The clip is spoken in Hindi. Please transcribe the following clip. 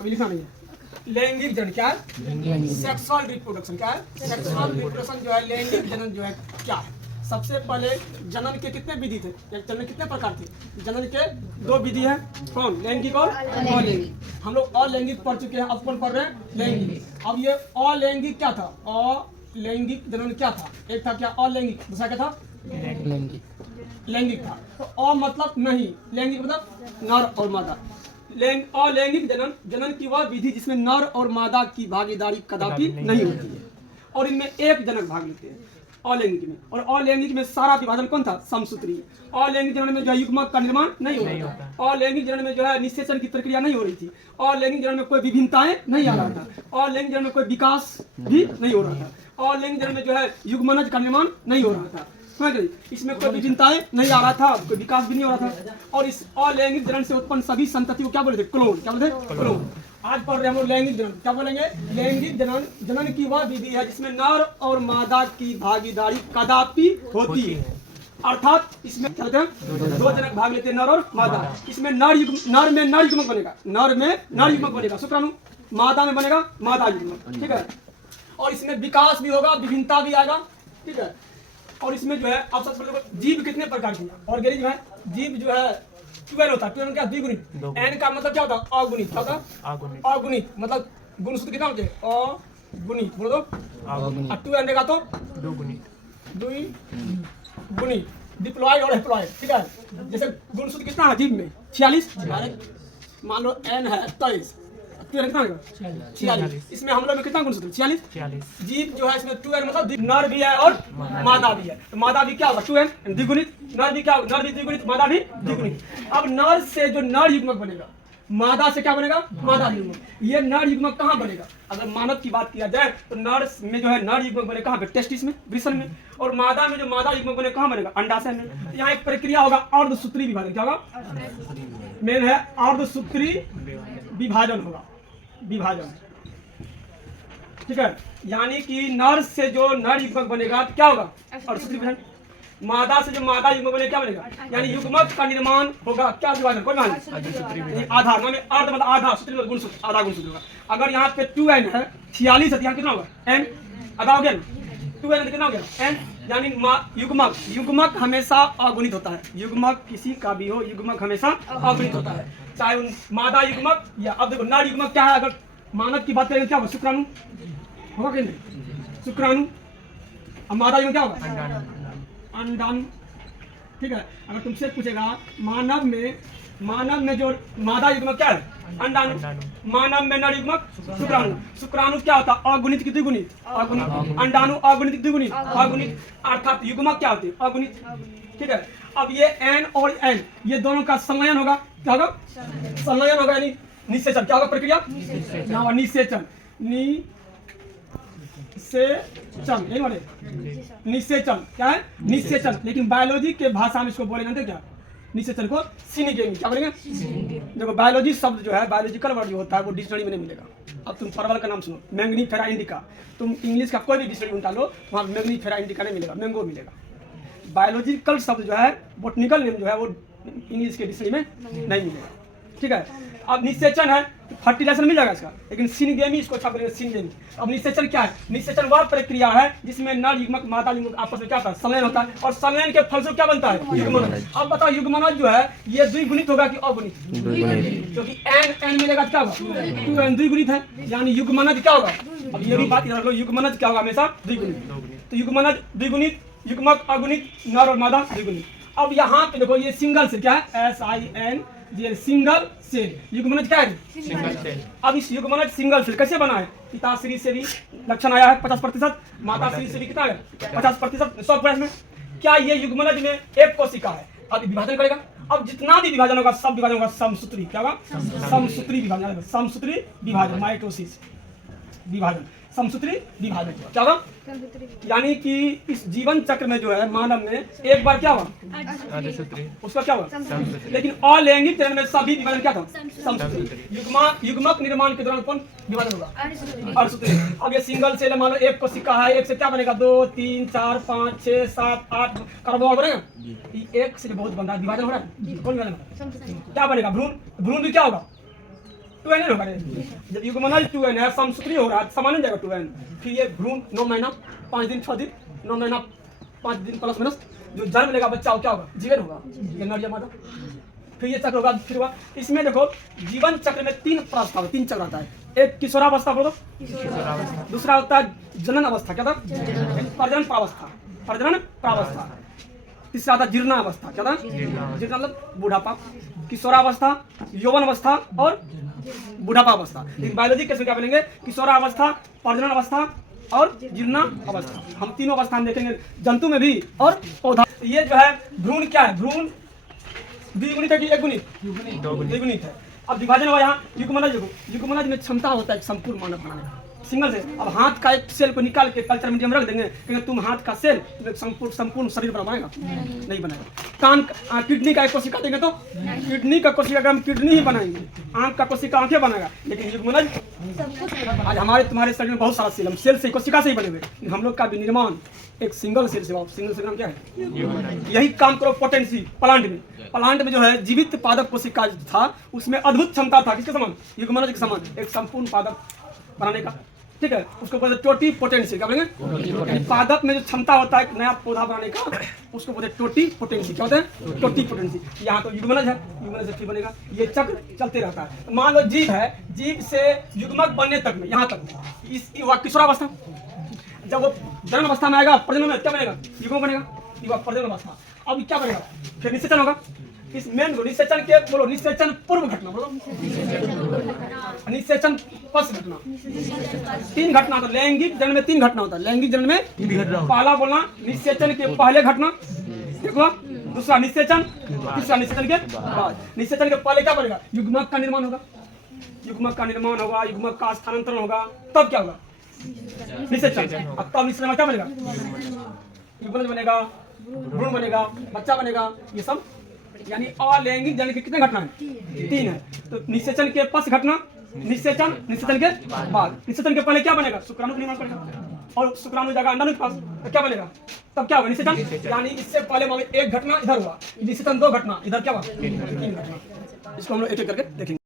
अभी लिखना नहीं है। लैंगिक जनन क्या है? सेक्सुअल रिप्रोडक्शन क्या है? सेक्सुअल रिप्रोडक्शन जो है, लैंगिक जनन जो है क्या है? सबसे पहले जनन के कितने विधि थे? जनन कितने प्रकार थे? जनन के 2 विधि है। कौन? लैंगिक और अलैंगिक। हम लोग अलैंगिक पढ़ चुके हैं, अब कौन पढ़ रहे हैं? लैंगिक। अब ये अलैंगिक क्या था? अलैंगिक जनन क्या था? एक था क्या अलैंगिक, दूसरा क्या था? लैंगिक था। तो अ मतलब नहीं, लैंगिक मतलब नर और मादा। अलैंगिक जनन, जनन की वह विधि जिसमें नर और मादा की भागीदारी कदापि नहीं होती है, और इनमें एक जनक भाग लेते हैं अलैंगिक में। और अलैंगिक में सारा विभाजन कौन था? समसूत्री। अलैंगिक जनन में जो है युग्मक का निर्माण नहीं हो रहा था। अलैंगिक जनन में जो है निषेचन की प्रक्रिया नहीं हो रही थी। अलैंगिक जनन में कोई विभिन्नताएं नहीं आ रहा था। अलैंगिक जनन में कोई विकास भी नहीं हो रहा था। अलैंगिक जनन में जो है युग्मनज का निर्माण नहीं हो रहा था। इसमें कोई विभिन्नताएं नहीं आ रहा था, कोई विकास भी नहीं हो रहा था। और इस अलैंगिक जनन से उत्पन्न सभी संतति को क्या बोले थे? क्लोन। क्या बोलते हैं? क्लोन। आज पढ़ रहे हैं हम लोग लैंगिक जनन। क्या बोलेंगे? लैंगिक जनन, जनन की वह विधि है जिसमें नर और मादा की भागीदारी कदापि होती है। अर्थात इसमें क्या होते हैं? 2 जनक भाग लेते हैं, नर और मादा। इसमें नर में नर युग्मक बनेगा, नर में नर युग्मक बनेगा शुक्राणु, मादा में बनेगा मादा युग्मक। ठीक है। और इसमें विकास भी होगा, विभिन्नता भी आएगा। ठीक है। और इसमें जो है आप सबसे पहले जीव कितने प्रकार की? ऑर्गेनिज्म है। जीव जो है 12 होता है। 12 क्या? द्विगुणित। एन का मतलब क्या होता है? अगुणित। क्या होता है? अगुणित। मतलब गुण सूत्र कितना होते हैं? अगुणित। बोलो तो अगुणित। 2 एन का तो द्विगुणित। डिप्लॉयड और एप्लॉयड। ठीक है। जैसे गुण सूत्र कितना है जीव में? 46। मान लो एन है 23, कितना? 46। इसमें हम लोग में कितना गुण सूत्र? 46। जीव जो है इसमें 2n मतलब नर भी है और मादा भी है। तो मादा भी क्या होगा? 2n द्विगुणित। नर भी क्या होगा? नर भी द्विगुणित, मादा भी द्विगुणित। अब नर से जो नर युग्मक बनेगा, मादा से क्या बनेगा? मादा युग्मक। ये नर युग्मक कहाँ बनेगा? अगर मानव की बात किया जाए तो नर में जो है नर युग्मक बने कहाँ पे? टेस्टिस में, वृषण में। और मादा में जो मादा युग्मक बने कहाँ बनेगा? अंडाशय में। यहाँ एक प्रक्रिया होगा अर्धसूत्री विभाजन। क्या होगा? मेन है अर्धसूत्री विभाजन होगा। विभाजन। ठीक है। यानी कि नर से जो नर युग्मक बनेगा क्या होगा? अर्धसूत्री विभाजन। मादा से जो मादा युग्मक बनेगा क्या बनेगा? यानी युग्मक का निर्माण होगा क्या? विभाजन। कोई मान आधा में अर्ध मतलब आधा, सूत्री मतलब गुणसूत्र, आधा गुणसूत्र होगा। अगर यहाँ पे 2n है, 46 है, यहाँ कितना होगा? n आधा हो गया ना? 2n कितना हो गया? n। यानी युग्मक हमेशा अगुणित होता है। युग्मक किसी का भी हो, युग्मक हमेशा अगुणित होता है, चाहे मादा युग्मक या अब देखो नर युग्मक क्या है? अगर मानव की बात करें क्या होगा? शुक्राणु होगा कि नहीं? शुक्राणु। अब मादा युग्मक क्या होगा? अंडाणु। ठीक है। अगर तुमसे पूछेगा मानव में जो मादा युग्मक क्या है? अंडाणु। मानव में नर युग्मक शुक्राणु। शुक्राणु क्या होता है? अगुणित की द्विगुणित? अगुणित। अंडाणु अगुणित की द्विगुणित? अगुणित। अर्थात युग्मक क्या होते हैं? अगुणित। ठीक है। अब ये n और n ये दोनों का संलयन होगा। क्या होगा? संलयन होगा यानी निषेचन। क्या होगा प्रक्रिया? निषेचन। नहीं बोले निषेचन। क्या है? निषेचन। लेकिन बायोलॉजी के भाषा में इसको बोले जानते क्या? निषेचन को सिनिगेमी। क्या बोलेंगे? देखो बायोलॉजी शब्द जो है, बायोलॉजिकल वर्ड जो होता है वो डिक्शनरी में नहीं मिलेगा। अब तुम परवल का नाम सुनो, मैंगनीफेरा इंडिका। तुम इंग्लिश का कोई भी डिक्शनरी उठा लो, वहाँ मैंगनीफेरा इंडिका नहीं मिलेगा, मैंगो मिलेगा। बायोलॉजिकल शब्द जो है, बोटनिकल नेम जो है वो इंग्लिश के डिक्शनरी में नहीं मिलेगा। ठीक है। अब निषेचन है, फर्टिलाइजेशन मिल जाएगा इसका, लेकिन सिनगेमी इसको अच्छा बोलेंगे सिनगेमी। अब निषेचन क्या है? निषेचन वह प्रक्रिया है जिसमें नर युग्मक मादा युग्मक आपस में क्या होता है? संलयन होता है, और संलयन के फलस्वरूप क्या बनता है? युग्मनज। अब बताओ युग्मनज जो है ये द्विगुणित होगा कि अगुणित? क्योंकि n मिलेगा क्या होगा? 2n द्विगुणित है, यानी युग्मनज क्या होगा? अब ये भी बात याद रखो, युग्मनज क्या होगा? हमेशा द्विगुणित। तो युग्मनज द्विगुणित, युग्मक अगुणित, नर और मादा द्विगुणित। अब यहाँ पे देखो ये सिंगल सेल क्या है? SIN single cell. युग्मनज क्या है? Single cell. अब इस युग्मनज सिंगल सेल कैसे बना है? पिताश्री से भी लक्षण आया है 50%, माताश्री से भी कितना है? 50%, 100% में। क्या ये युग्मनज में एक कोशिका है? अब विभाजन करेगा। अब जितना भी विभाजन होगा सब विभाजन होगा समसूत्री। क्या होगा? समसूत्री विभाजन। समसूत्री विभाजन, माइटोसिस विभाजन, समसूत्री विभाजन। क्या होगा? यानी कि इस जीवन चक्र में जो है मानव में एक बार क्या हुआ? उसका क्या हुआ? लेकिन अलैंगिक चरण में सभी विभाजन क्या था? समसूत्री। युग्मक निर्माण के दौरान कौन विभाजन होगा? अर्धसूत्री। अब ये सिंगल सेल मान लो एक कोशिका है, एक से क्या बनेगा? 2 3 4 5 6 7 8 कार्बोहाइड्रेट बनेगा। एक से बहुत बन रहा है, विभाजन हो रहा है। कौन विभाजन? क्या बनेगा? भ्रूण। भ्रूण भी क्या होगा? 2n होगा रे। जब युग्मनज 2n है, समसूत्री हो रहा है, समान हो जाएगा 2n। फिर ये भ्रूण 9 महीना 5 दिन 6 दिन 9 महीना 5 दिन प्लस माइनस जो जन्म लेगा बच्चा क्या होगा? जीवन होगा, ये नर या मादा। फिर ये चक्र होगा, फिर हुआ। इसमें देखो जीवन चक्र में 3 प्रावस्था, 3 चक्र आता है। एक किशोरावस्था बोलो, दूसरा होता है जनन अवस्था, क्या था? प्रजनन प्रावस्था, प्रजनन प्रावस्था। तीसरा आता है जीर्णावस्था, क्या था? जीर्ण मतलब बुढ़ापा। किशोरावस्था, यौवन अवस्था और बुढ़ापा अवस्था। बायोलॉजी कैसे क्या बोलेंगे? किशोरावस्था, प्रजनन अवस्था और जीर्णा अवस्था। हम तीनों अवस्था हम देखेंगे जंतु में भी और पौधा। ये जो है भ्रूण क्या है? भ्रूण द्विगुणित है कि एक गुणित? द्विगुणित है। अब विभाजन हुआ यहाँ युग्मनज। युग्मनज में क्षमता होता है संपूर्ण मानव बनाने का, सिंगल से। अब हाथ का एक सेल को निकाल के कल्चर मीडियम रख देंगे, क्योंकि तुम हाथ का सेल संपूर्ण शरीर बनाएगा? नहीं बनाएगा। कान किडनी का एक कोशिका देंगे तो किडनी का कोशिका हम किडनी ही बनाएंगे, आंख का कोशिका आंखें बनाएगा। लेकिन युग्मनज आज हमारे तुम्हारे शरीर में बहुत सारा सेल, हम सेल से कोशिका से ही बने हुए। हम लोग का विनिर्माण एक सिंगल सेल से। सिंगल सेल नाम क्या है? यही काम करो पोटेंसी प्लांट में। प्लांट में जो है जीवित पादप कोशिका था, उसमें अद्भुत क्षमता था। किसके समान? युग्मनज के समान, एक संपूर्ण पादप बनाने का। ठीक है, उसको बोलते टोटी पोटेंसी। क्या बोलेंगे? पादप में जो क्षमता होता है नया पौधा बनाने का, उसको बोलते टोटी पोटेंसी। क्या होता है? टोटी पोटेंसी। यहाँ तो युग्मनज है, युग्मनज से फिर बनेगा। ये चक्र चलते रहता है। मान लो जीव है, जीव से युग्मक बनने तक में, यहाँ तक इस किशोरावस्था। जब वो जनन अवस्था में आएगा, प्रजनन में क्या बनेगा? युग्मक बनेगा, युवा प्रजनन अवस्था। अब क्या बनेगा? फिर निषेचन होगा। इस मेन को निषेचन के बोलो, निषेचन पूर्व घटना बोलो, निषेचन पश्च घटना। 3 घटना होता है लैंगिक जन्म में। 3 घटना होता है लैंगिक जन्म में। पहला बोलना निषेचन के पहले घटना, देखो। दूसरा निषेचन, तीसरा निषेचन के बाद। निषेचन के पहले क्या बनेगा? युग्मक का निर्माण होगा, युग्मक का निर्माण होगा, युग्मक का स्थानांतरण होगा, तब क्या होगा? निषेचन। अब तब निषेचन में क्या बनेगा? युग्मनज बनेगा, भ्रूण बनेगा, बच्चा बनेगा। ये सब यानी अलैंगिक जन्म की कितने घटना है? 3 है। तो निषेचन के पश्च घटना, निषेचन, निषेचन के बाद। निषेचन के पहले क्या बनेगा? शुक्राणु का निर्माण करेगा, और शुक्राणु जाएगा अंडाणु के पास, तो क्या बनेगा? तब क्या होगा? निषेचन। यानी इससे पहले मान लो 1 घटना इधर हुआ, निषेचन 2 घटना इधर, क्या हुआ? 3 घटना। इसको हम लोग एक एक करके देखेंगे।